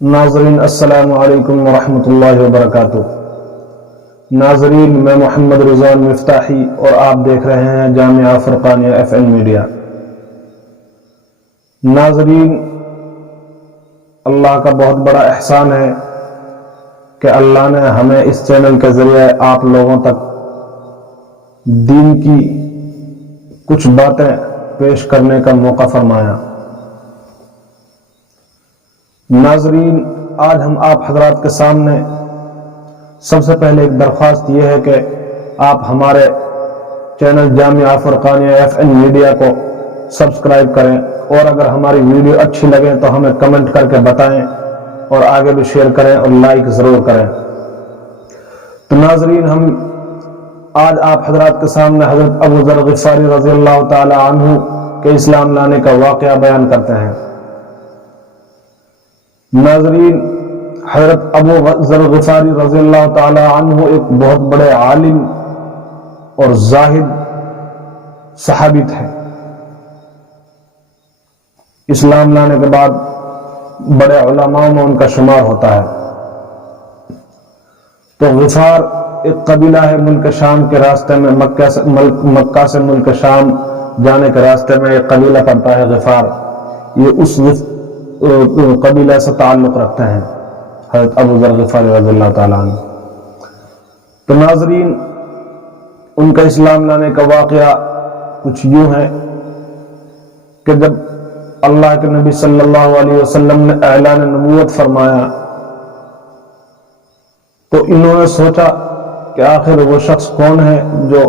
ناظرین السلام علیکم ورحمۃ اللہ وبرکاتہ۔ ناظرین، میں محمد رضوان مفتاحی اور آپ دیکھ رہے ہیں جامعہ فرقانیہ FM میڈیا۔ ناظرین، اللہ کا بہت بڑا احسان ہے کہ اللہ نے ہمیں اس چینل کے ذریعے آپ لوگوں تک دین کی کچھ باتیں پیش کرنے کا موقع فرمایا۔ ناظرین، آج ہم آپ حضرات کے سامنے سب سے پہلے ایک درخواست یہ ہے کہ آپ ہمارے چینل جامعہ فرقانیہ FM میڈیا کو سبسکرائب کریں، اور اگر ہماری ویڈیو اچھی لگے تو ہمیں کمنٹ کر کے بتائیں اور آگے بھی شیئر کریں اور لائک ضرور کریں۔ تو ناظرین، ہم آج آپ حضرات کے سامنے حضرت ابو ذر غفاری رضی اللہ تعالی عنہ کے اسلام لانے کا واقعہ بیان کرتے ہیں۔ ناظرین، حضرت ابو ذر غفاری رضی اللہ تعالی عنہ ایک بہت بڑے عالم اور زاہد صحابی تھے۔ اسلام لانے کے بعد بڑے علماء میں ان کا شمار ہوتا ہے۔ تو غفار ایک قبیلہ ہے ملک شام کے راستے میں، مکہ سے ملک شام جانے کے راستے میں ایک قبیلہ پڑتا ہے غفار۔ یہ اس قبیلہ سے تعلق رکھتے ہیں حضرت ابو ذر غفاری رضی اللہ تعالیٰ عنہ۔ تو ناظرین، ان کا اسلام لانے کا واقعہ کچھ یوں ہے کہ جب اللہ کے نبی صلی اللہ علیہ وسلم نے اعلان نبوت فرمایا تو انہوں نے سوچا کہ آخر وہ شخص کون ہے جو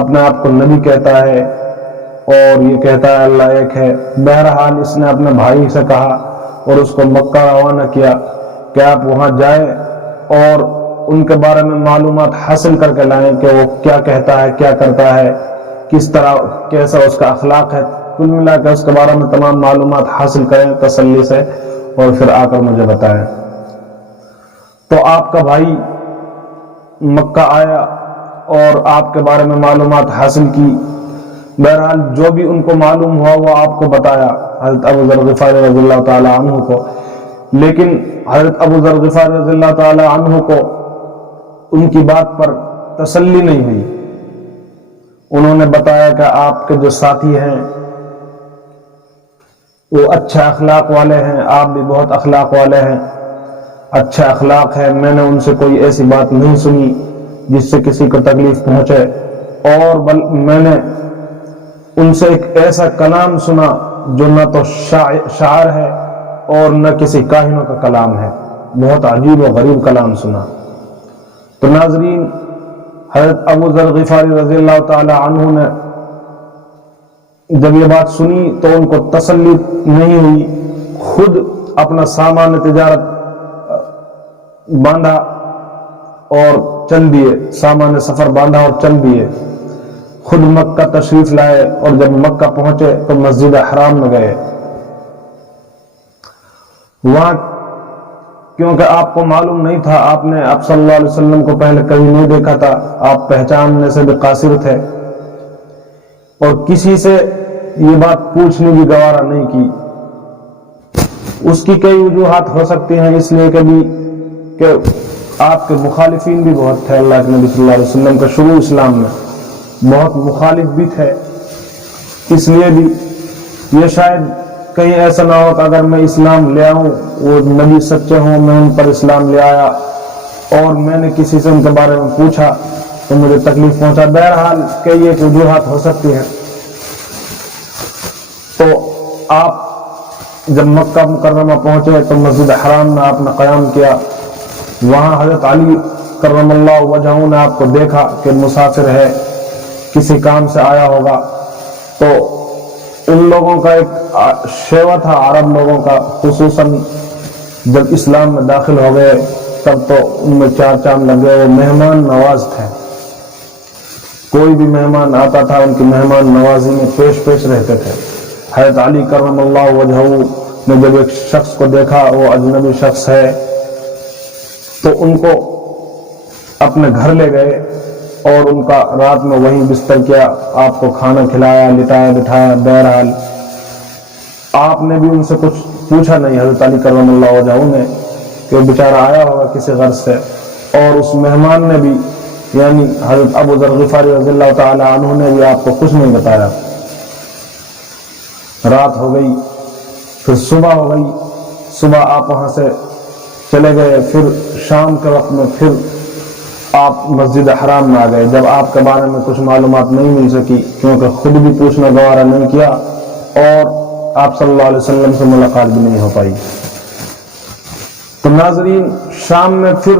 اپنے آپ کو نبی کہتا ہے اور یہ کہتا ہے اللہ ایک ہے۔ بہرحال اس نے اپنے بھائی سے کہا اور اس کو مکہ روانہ کیا کہ آپ وہاں جائیں اور ان کے بارے میں معلومات حاصل کر کے لائیں کہ وہ کیا کہتا ہے، کیا کرتا ہے، کس طرح، کیسا اس کا اخلاق ہے، کل ملا کے اس کے بارے میں تمام معلومات حاصل کریں تسلی سے اور پھر آ کر مجھے بتائیں۔ تو آپ کا بھائی مکہ آیا اور آپ کے بارے میں معلومات حاصل کی۔ بہرحال جو بھی ان کو معلوم ہوا وہ آپ کو بتایا، حضرت ابو ذر غفاری رضی اللہ تعالی عنہ کو۔ لیکن حضرت ابو ذر غفاری رضی اللہ تعالی عنہ کو ان کی بات پر تسلی نہیں ہوئی۔ انہوں نے بتایا کہ آپ کے جو ساتھی ہیں وہ اچھے اخلاق والے ہیں، آپ بھی بہت اخلاق والے ہیں، اچھا اخلاق ہے، میں نے ان سے کوئی ایسی بات نہیں سنی جس سے کسی کو تکلیف پہنچے، اور میں نے ان سے ایک ایسا کلام سنا جو نہ تو شاعر ہے اور نہ کسی کاہنوں کا کلام ہے، بہت عجیب و غریب کلام سنا۔ تو ناظرین، حضرت ابو ذر غفاری رضی اللہ تعالی عنہ نے جب یہ بات سنی تو ان کو تسلی نہیں ہوئی، خود اپنا سامان تجارت باندھا اور چل دیے، سامان سفر باندھا اور چل دیے، خود مکہ تشریف لائے، اور جب مکہ پہنچے تو مسجد حرام میں گئے۔ وہاں کیونکہ آپ کو معلوم نہیں تھا، آپ نے آپ صلی اللہ علیہ وسلم کو پہلے کبھی نہیں دیکھا تھا، آپ پہچاننے سے بھی قاصر تھے، اور کسی سے یہ بات پوچھنے کی گوارا نہیں کی۔ اس کی کئی وجوہات ہو سکتی ہیں، اس لیے کہ آپ کے مخالفین بھی بہت تھے، اللہ کے نبی صلی اللہ علیہ وسلم کا شروع اسلام میں بہت مخالف بھی تھے، اس لیے بھی یہ شاید کہیں ایسا نہ ہو کہ اگر میں اسلام لے آؤں، وہ نبی سچے ہوں، میں ان پر اسلام لے آیا اور میں نے کسی سے ان کے بارے میں پوچھا تو مجھے تکلیف پہنچا۔ بہرحال کئی ایک وجوہات ہو سکتی ہیں۔ تو آپ جب مکہ مکرمہ پہنچے تو مسجد حرام میں آپ نے قیام کیا، وہاں حضرت علی کرم اللہ وجہہ نے آپ کو دیکھا کہ مسافر ہے، کسی کام سے آیا ہوگا۔ تو ان لوگوں کا ایک شیوا تھا، عرب لوگوں کا، خصوصاً جب اسلام میں داخل ہو گئے تب تو ان میں چار چاند لگ گئے، وہ مہمان نواز تھے، کوئی بھی مہمان آتا تھا ان کی مہمان نوازی میں پیش رہتے تھے۔ حضرت علی کرم اللہ وجہہ نے جب ایک شخص کو دیکھا، وہ اجنبی شخص ہے، تو ان کو اپنے گھر لے گئے اور ان کا رات میں وہیں بستر کیا، آپ کو کھانا کھلایا، لٹایا بٹھایا۔ بہرحال آپ نے بھی ان سے کچھ پوچھا نہیں حضرت علی کرم اللہ وجہہ نے کہ وہ بیچارہ آیا ہوگا کسی غرض سے، اور اس مہمان نے بھی یعنی حضرت ابو ذر غفاری رضی اللہ تعالی عنہ نے بھی آپ کو کچھ نہیں بتایا۔ رات ہو گئی، پھر صبح ہو گئی، صبح آپ وہاں سے چلے گئے، پھر شام کے وقت میں پھر آپ مسجد حرام میں آ گئے۔ جب آپ کے بارے میں کچھ معلومات نہیں مل سکی کیونکہ خود بھی پوچھنا گوارا نہیں کیا اور آپ صلی اللہ علیہ وسلم سے ملاقات بھی نہیں ہو پائی، تو ناظرین شام میں پھر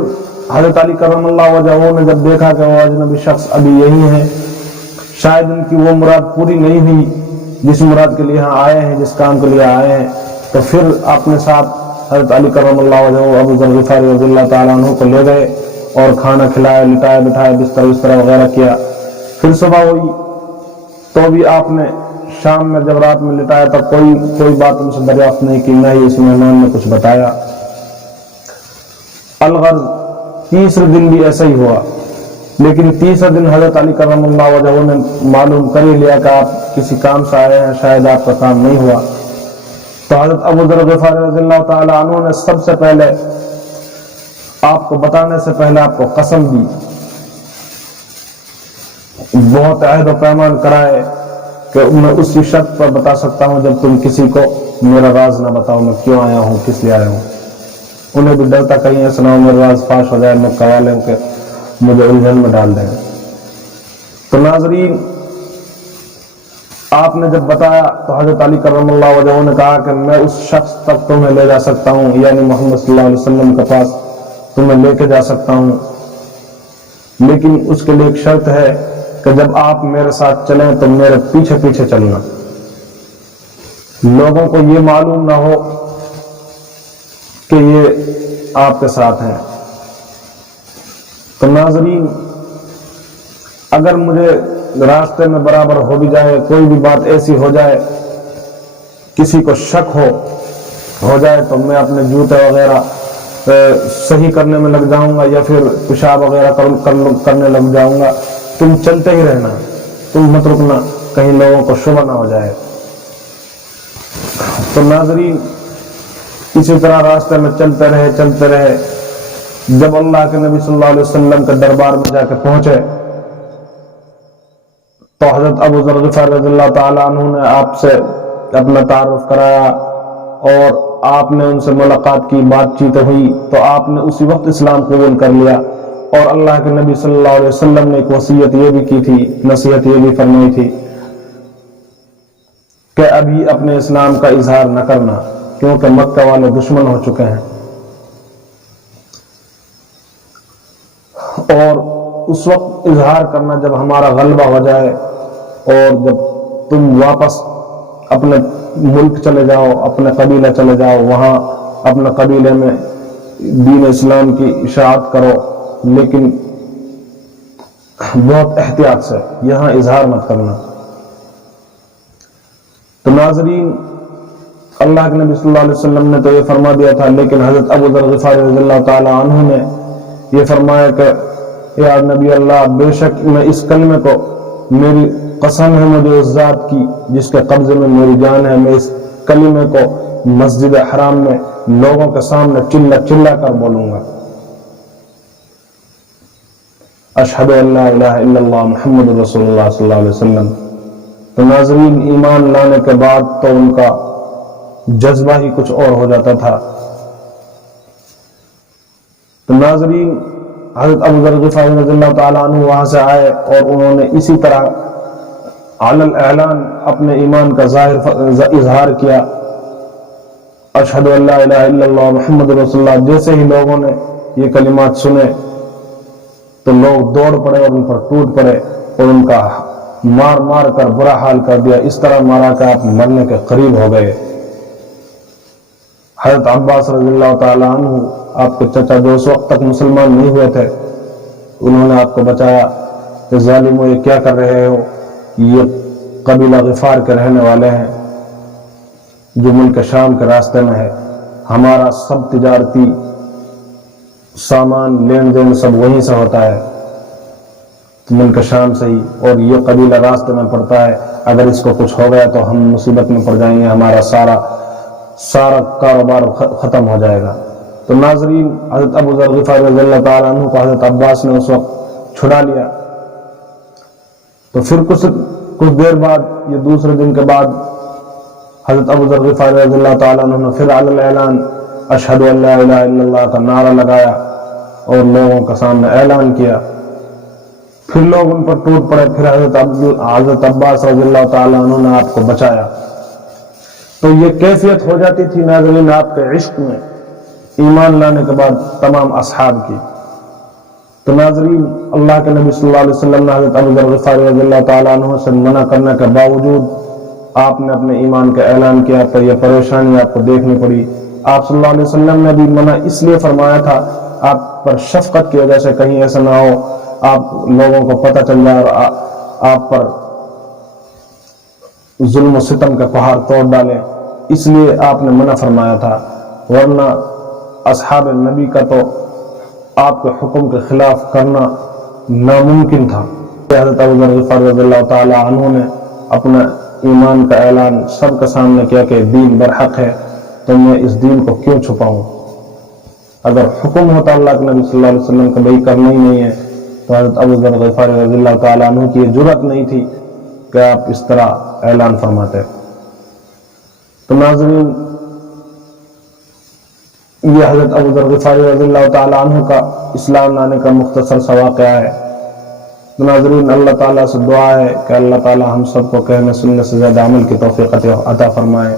حضرت علی کرم اللہ وجہہ نے جب دیکھا کہ وہ اجنبی شخص ابھی یہی ہے، شاید ان کی وہ مراد پوری نہیں ہوئی جس مراد کے لیے یہاں آئے ہیں، جس کام کے لیے آئے ہیں، تو پھر اپنے ساتھ حضرت علی کرم اللہ وجہہ ابو ذر غفاری رضی اللہ تعالیٰ عنہ کو لے گئے اور کھانا کھلایا، لٹایا بٹھایا، بستر وغیرہ کیا۔ پھر صبح ہوئی تو بھی آپ نے شام میں جب رات میں لٹایا تو کوئی بات ان سے دریافت نہیں کی، نہ ہی اس مہمان نے کچھ بتایا۔ الغرض تیسرے دن بھی ایسا ہی ہوا، لیکن تیسرے دن حضرت علی کرم اللہ وجہہ نے معلوم کر ہی لیا کہ آپ کسی کام سے آئے ہیں، شاید آپ کا کام نہیں ہوا، تو حضرت ابو ذر غفاری رضی اللہ تعالی عنہ نے سب سے پہلے آپ کو بتانے سے پہلے آپ کو قسم دی، بہت عہد و پیمان کرائے کہ میں اسی شرط پر بتا سکتا ہوں جب تم کسی کو میرا راز نہ بتاؤ میں کیوں آیا ہوں، کس لیے آیا ہوں۔ انہیں بھی ڈرتا کہیں ایسا نہ ہو میرا راز فاش ہو جائے، مکہ والوں کے مجھے الجھن میں ڈال دیں۔ تو ناظرین آپ نے جب بتایا تو حضرت علی کرم اللہ وجہہ نے کہا کہ میں اس شخص تک تمہیں لے جا سکتا ہوں، یعنی محمد صلی اللہ علیہ وسلم کے پاس تمہیں لے کے جا سکتا ہوں، لیکن اس کے لیے ایک شرط ہے کہ جب آپ میرے ساتھ چلیں تو میرے پیچھے پیچھے چلنا، لوگوں کو یہ معلوم نہ ہو کہ یہ آپ کے ساتھ ہیں۔ تو ناظرین اگر مجھے راستے میں برابر ہو بھی جائے، کوئی بھی بات ایسی ہو جائے، کسی کو شک ہو جائے تو میں اپنے جوتے وغیرہ صحیح کرنے میں لگ جاؤں گا یا پھر پیشاب وغیرہ کرنے لگ جاؤں گا، تم چلتے ہی رہنا، تم مت رکنا، کہیں لوگوں کو شبہ نہ ہو جائے۔ تو ناظرین اسی طرح راستے میں چلتے رہے، جب اللہ کے نبی صلی اللہ علیہ وسلم کے دربار میں جا کے پہنچے تو حضرت ابو ذر غفاری رضی اللہ تعالیٰ عنہ نے آپ سے اپنا تعارف کرایا اور آپ نے ان سے ملاقات کی، بات چیت ہوئی تو آپ نے اسی وقت اسلام قبول کر لیا، اور اللہ کے نبی صلی اللہ علیہ وسلم نے ایک وصیت یہ بھی کی تھی، نصیحت یہ بھی فرمائی تھی کہ ابھی اپنے اسلام کا اظہار نہ کرنا کیونکہ مکہ والے دشمن ہو چکے ہیں، اور اس وقت اظہار کرنا جب ہمارا غلبہ ہو جائے اور جب تم واپس اپنے ملک چلے جاؤ، اپنے قبیلہ چلے جاؤ، وہاں اپنے قبیلے میں دین اسلام کی اشاعت کرو، لیکن بہت احتیاط سے، یہاں اظہار مت کرنا۔ تو ناظرین اللہ کے نبی صلی اللہ علیہ وسلم نے تو یہ فرما دیا تھا، لیکن حضرت ابو ذر غفاری رضی اللہ تعالی عنہ نے یہ فرمایا کہ یا نبی اللہ، بے شک میں اس کلمے کو، میری قسم ہے مجھے اس ذات کی جس کے قبضے میں میری جان ہے، میں اس کلمے کو مسجد حرام میں لوگوں کے سامنے چلا کر بولوں گا، اشہد ان لا الہ الا اللہ محمد رسول اللہ صلی اللہ علیہ وسلم۔ تو ناظرین ایمان لانے کے بعد تو ان کا جذبہ ہی کچھ اور ہو جاتا تھا۔ تو ناظرین حضرت ابو ذر غفاری رضی اللہ تعالیٰ عنہ وہاں سے آئے اور انہوں نے اسی طرح علی الاعلان اپنے ایمان کا اظہار کیا، اشہد ان لا الہ الا اللہ محمد رسول اللہ۔ جیسے ہی لوگوں نے یہ کلمات سنے تو لوگ دوڑ پڑے اور ان پر ٹوٹ پڑے اور ان کا مار کر برا حال کر دیا، اس طرح مارا کہ آپ مرنے کے قریب ہو گئے۔ حضرت عباس رضی اللہ تعالیٰ عنہ آپ کے چچا جو اس وقت تک مسلمان نہیں ہوئے تھے، انہوں نے آپ کو بچایا کہ ظالموں یہ کیا کر رہے ہو، یہ قبیلہ غفار کے رہنے والے ہیں جو ملک شام کے راستے میں ہے، ہمارا سب تجارتی سامان لین دین سب وہیں سے ہوتا ہے، ملک شام سے ہی، اور یہ قبیلہ راستے میں پڑتا ہے، اگر اس کو کچھ ہو گیا تو ہم مصیبت میں پڑ جائیں گے، ہمارا سارا سارا کاروبار ختم ہو جائے گا۔ تو ناظرین، حضرت ابو ذر غفاری رضی اللہ تعالیٰ عنہ کو حضرت عباس نے اس وقت چھڑا لیا۔ تو پھر کچھ دیر بعد، یہ دوسرے دن کے بعد، حضرت ابو ذر غفاری رضی اللہ تعالیٰ عنہ نے پھر علی الاعلان اشہد ان لا الہ الا اللہ کا نعرہ لگایا اور لوگوں کے سامنے اعلان کیا۔ پھر لوگ ان پر ٹوٹ پڑے، پھر حضرت عباس رضی اللہ تعالیٰ عنہ نے آپ کو بچایا۔ تو یہ کیفیت ہو جاتی تھی ناظرین آپ کے عشق میں ایمان لانے کے بعد تمام اصحاب کی۔ تو ناظرین، اللہ کے نبی صلی اللہ علیہ وسلم نے حضرت ابو ذر غفاری رضی اللہ تعالیٰ عنہ سے منع کرنے کے باوجود آپ نے اپنے ایمان کا اعلان کیا، تو یہ پریشانی آپ کو دیکھنی پڑی۔ آپ صلی اللہ علیہ وسلم نے بھی منع اس لیے فرمایا تھا، آپ پر شفقت کی وجہ سے کہیں ایسا نہ ہو آپ لوگوں کو پتہ چل جائے اور آپ پر ظلم و ستم کا پہاڑ توڑ ڈالے، اس لیے آپ نے منع فرمایا تھا، ورنہ اصحاب نبی کا تو آپ کے حکم کے خلاف کرنا ناممکن تھا۔ حضرت ابو ذر غفاری رضی اللہ تعالی عنہ نے اپنا ایمان کا اعلان سب کے سامنے کیا کہ دین برحق ہے، تو میں اس دین کو کیوں چھپاؤں؟ اگر حکم ہوتا اللہ کے نبی صلی اللہ علیہ وسلم کا بھائی کرنا ہی نہیں ہے، تو حضرت ابو ذر غفاری رضی اللہ تعالی عنہ کی یہ جرأت نہیں تھی کہ آپ اس طرح اعلان فرماتے۔ تو ناظرین، یہ حضرت ابو ذر غفاری رضی اللہ تعالی عنہ کا اسلام لانے کا مختصر سا واقعہ ہے۔ تو ناظرین، اللہ تعالیٰ سے دعا ہے کہ اللہ تعالیٰ ہم سب کو کہنے سننے سے زیادہ عمل کی توفیق عطا فرمائے۔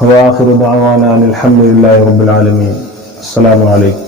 وآخر دعوانا ان الحمد للہ رب العالمین۔ السلام علیکم۔